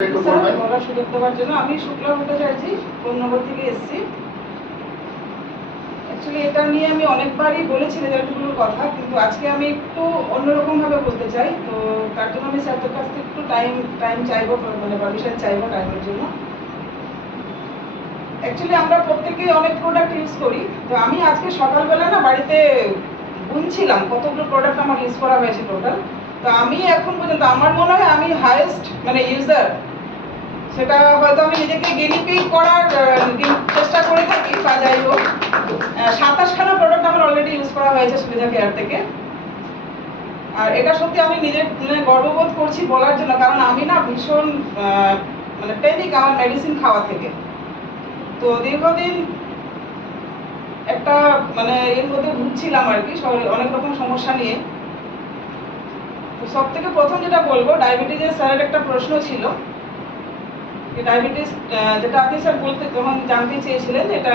বলার সুযোগ দেওয়ার জন্য। আমি শুক্লা ভট্টাচার্য, কোন্নগর থেকে এসেছি। অ্যাকচুয়ালি এটা নিয়ে আমি অনেকবারই বলেছি রেজাল্টগুলোর কথা, কিন্তু আজকে আমি একটু অন্যরকমভাবে বলতে চাই। তো তার জন্য আমি স্যারদের কাছ থেকে একটু টাইম চাইবো, মানে পারমিশন চাইবো টাইমের জন্য। অ্যাকচুয়ালি আমরা প্রত্যেকেই অনেক প্রোডাক্ট ইউজ করি। তো আমি আজকে সকালবেলা না বাড়িতে গুনছিলাম কতগুলো প্রোডাক্ট আমার ইউজ করা হয়েছে টোটাল। তো আমি এখন পর্যন্ত আমার মনে হয় আমি হাইয়েস্ট মানে ইউজার, সেটা হয়তো আমি নিজেকে গিনিপিগ করার চেষ্টা করে থাকি বা যাই হোক, 27খানা প্রোডাক্ট আমার অলরেডি ইউজ করা হয়েছে সুবিধা কেয়ার থেকে। আর এটা সত্যি আমি নিজের গর্ববোধ করছি বলার জন্য, কারণ আমি না ভীষণ মানে প্যানিক আমার মেডিসিন খাওয়া থেকে। তো দীর্ঘদিন একটা মানে এর মধ্যে ভুগছিলাম আর কি, অনেক রকম সমস্যা নিয়ে। তো সব থেকে প্রথম যেটা বলবো, ডায়াবেটিসের স্যারের একটা প্রশ্ন ছিল, ডায়াবেটিস যেটা আপনি স্যার বলতে তখন জানতে চেয়েছিলেন এটা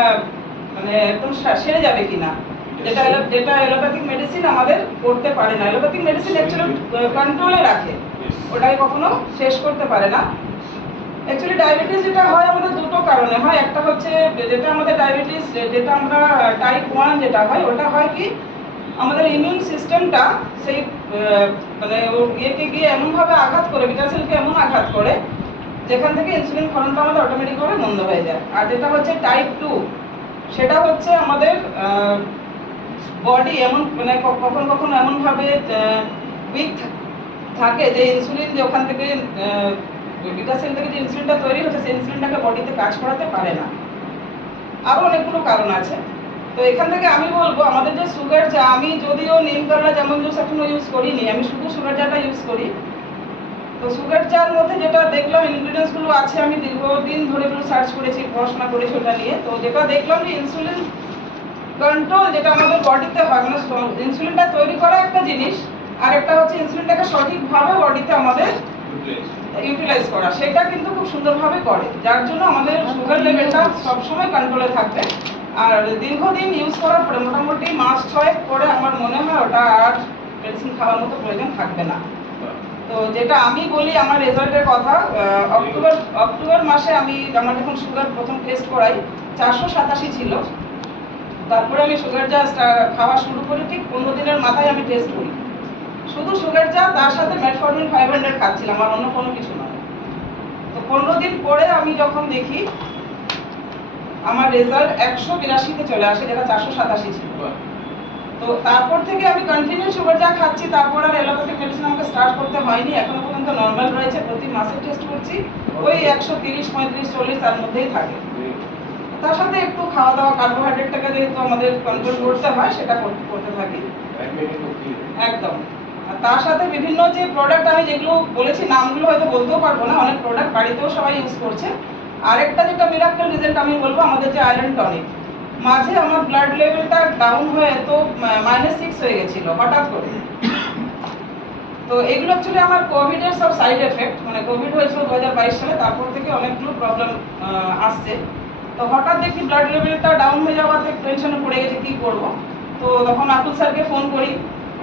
মানে একদম সেরে যাবে কিনা, যেটা অ্যালোপ্যাথিক মেডিসিন আমাদের করতে পারে না। অ্যালোপ্যাথিক মেডিসিন অ্যাকচুয়ালি কন্ট্রোলে রাখে, ওটাকে কখনো শেষ করতে পারে না। অ্যাকচুয়ালি ডায়াবেটিস যেটা হয় আমাদের দুটো কারণে হয়। একটা হচ্ছে যেটা আমাদের ডায়াবেটিস, যেটা আমরা টাইপ 1 যেটা হয়, ওটা হয় কি আমাদের ইমিউন সিস্টেমটা সেই মানে ইয়েকে গিয়ে এমনভাবে আঘাত করে, বিটা সেলকে এমন আঘাত করে যেখান থেকে ইনসুলিন ফলনটা আমাদের অটোমেটিকভাবে বন্ধ হয়ে যায়। আর যেটা হচ্ছে টাইপ 2, সেটা হচ্ছে আমাদের বডি এমন মানে কখন কখন এমনভাবে উইক থাকে যে ইনসুলিন যে ওখান থেকে বিটা সেল থেকে যে ইনসুলিনটা তৈরি হচ্ছে সেই ইনসুলিনটাকে বডিতে কাজ করাতে পারে না। আরও অনেকগুলো কারণ আছে। তো এখান থেকে আমি বলবো আমাদের যে সুগার চা, আমি যদিও নিম করলা যেমন জুস এখনো ইউজ করিনি, আমি শুধু সুগার চাটা ইউজ করি। তো সুগার চার মধ্যে যেটা দেখলাম ইনগ্রিডিয়েন্টসগুলো আছে, আমি দীর্ঘদিন ধরে একটু সার্চ করেছি, পড়াশোনা করেছি ওটা নিয়ে। তো যেটা দেখলাম যে ইনসুলিন কন্ট্রোল যেটা আমাদের বডিতে হয়, মানে ইনসুলিনটা তৈরি করা একটা জিনিস, আর একটা হচ্ছে ইনসুলিনটাকে সঠিকভাবে বডিতে আমাদের ইউটিলাইজ করা, সেটা কিন্তু খুব সুন্দরভাবে করে, যার জন্য আমাদের সুগার লেভেলটা সবসময় কন্ট্রোলে থাকবে। আর দীর্ঘদিন ইউজ করার পরে মোটামুটি মাস 6 পরে আমার মনে হয় ওটা আর মেডিসিন খাওয়ার মতো প্রয়োজন থাকবে না। তো যেটা আমি বলি আমার রেজাল্টের কথা, অক্টোবর মাসে আমার যখন সুগার প্রথম টেস্ট করাই 487 ছিল। তারপরে আমি সুগার চা খাওয়া শুরু করি, ঠিক 15 দিনের মাথায় আমি টেস্ট করি শুধু সুগার চা, তার সাথে মেটফরমিন 500 খাচ্ছিলাম, আর অন্য কোনো কিছু না। তো 15 দিন পরে আমি যখন দেখি আমার রেজাল্ট 182-তে চলে আসে, যেটা 487 ছিল। তো তারপর থেকে আমি কন্টিনিউ সুগার চা খাচ্ছি, তারপর আর অ্যালোপ্যাথিক মেডিসিন আমাকে স্টার্ট করতে হয়নি। এখনো পর্যন্ত নর্মাল রয়েছে, প্রতি মাসে টেস্ট করছি, ওই 130, 35, 40 তার মধ্যেই থাকে। তার সাথে একটু খাওয়া দাওয়া, কার্বোহাইড্রেটটাকে যেহেতু আমাদের কন্ট্রোল করতে হয়, সেটা করতে থাকি একদম। আর তার সাথে বিভিন্ন যে প্রোডাক্ট আমি যেগুলো বলেছি নামগুলো হয়তো বলতেও পারবো না, অনেক প্রোডাক্ট বাড়িতেও সবাই ইউজ করছে। আরেকটা যেটা মিরাক্কেল রেজাল্ট আমি বলবো, আমাদের যে আয়রন টনিক, মাঝে আমার ব্লাড লেভেলটা ডাউন হয়ে তো -6 হয়ে গেছিল হঠাৎ করে। তো এগুলো অ্যাকচুয়ালি আমার কোভিডের সব সাইড এফেক্ট, মানে কোভিড হয়েছিল 2022 সালে, তারপর থেকে অনেকগুলো প্রবলেম আসছে। তো হঠাৎ দেখি ব্লাড লেভেলটা ডাউন হয়ে যাওয়াতে টেনশনে পড়ে গেছে কী করবো। তো তখন আতুল স্যারকে ফোন করি,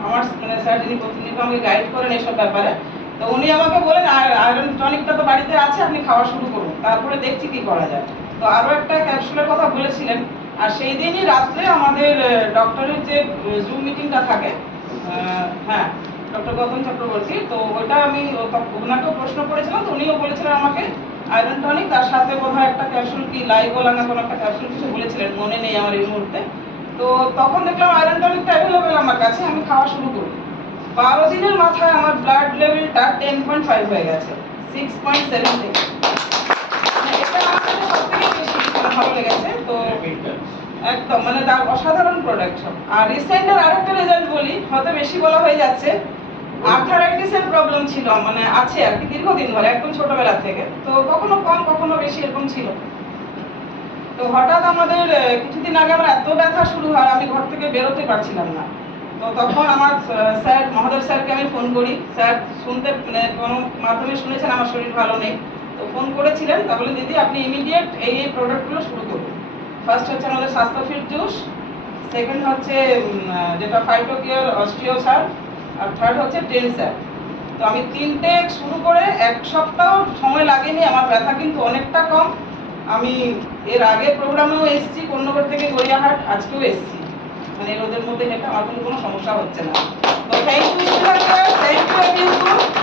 আমার মানে স্যার যিনি প্রতিনিয়ত আমাকে গাইড করেন এসব ব্যাপারে। তো উনি আমাকে বলেন আয়রন টনিকটা তো বাড়িতে আছে, আপনি খাওয়া শুরু করুন, তারপরে দেখছি কী করা যায়। তো আরও একটা ক্যাপসুলের কথা বলেছিলেন। আর সেই দিনই রাত্রে আমাদের ডক্টরের যে জুম মিটিংটা থাকে, হ্যাঁ ডক্টর গৌতম চক্রবর্তী, তো ওইটা আমি ওনাকেও প্রশ্ন করেছিলাম। তো উনিও বলেছিলেন আমাকে আয়রন টনিক, তার সাথে বোধহয় একটা ক্যাপসুল কি লাইগোলানা কোনো একটা ক্যাপসুল কিছু বলেছিলেন, মনে নেই আমার এই মুহূর্তে। তো তখন দেখলাম আয়রন টনিকটা অ্যাভেলেবেল আমার কাছে, আমি খাওয়া শুরু করি। 12 দিনের মাথায় আমার ব্লাড লেভেলটা 10.5 হয়ে গেছে, 6.7 থেকে। এটা আমার কাছে সব থেকে বেশি ভালো লেগেছে। তো একদম মানে তার অসাধারণ প্রোডাক্ট সব। আর রিসেন্টের আরেকটা রেজাল্ট বলি, হয়তো বেশি বলা হয়ে যাচ্ছে। আর্থারাইটিসের প্রবলেম ছিল, মানে আছে আর কি দীর্ঘদিন ধরে, একদম ছোটবেলা থেকে। তো কখনো কম কখনো বেশি এরকম ছিল। তো হঠাৎ আমাদের কিছুদিন আগে আমার এত ব্যথা শুরু হয়, আমি ঘর থেকে বেরোতে পারছিলাম না। তো তখন আমার স্যার মহাদেব স্যারকে আমি ফোন করি। স্যার শুনতে মানে কোনো মাধ্যমে শুনেছেন আমার শরীর ভালো নেই, তো ফোন করেছিলেন। তাহলে দিদি আপনি ইমিডিয়েট এই প্রোডাক্টগুলো শুরু করুন। ফার্স্ট হচ্ছে আমাদের স্বাস্থ্যফিট জুস, সেকেন্ড হচ্ছে যেটা ফাইটোকিওর অস্টিওসার, আর থার্ড হচ্ছে টেনসার। তো আমি 3টে শুরু করে 1 সপ্তাহ সময় লাগেনি, আমার ব্যথা কিন্তু অনেকটা কম। আমি এর আগে প্রোগ্রামেও এসেছি কন্যগর থেকে গড়িয়াহাট, আজকেও এসেছি, মানে রোদের মধ্যে হেঁটে আমার কিন্তু কোনো সমস্যা হচ্ছে না। তো থ্যাংক ইউ, থ্যাংক ইউ।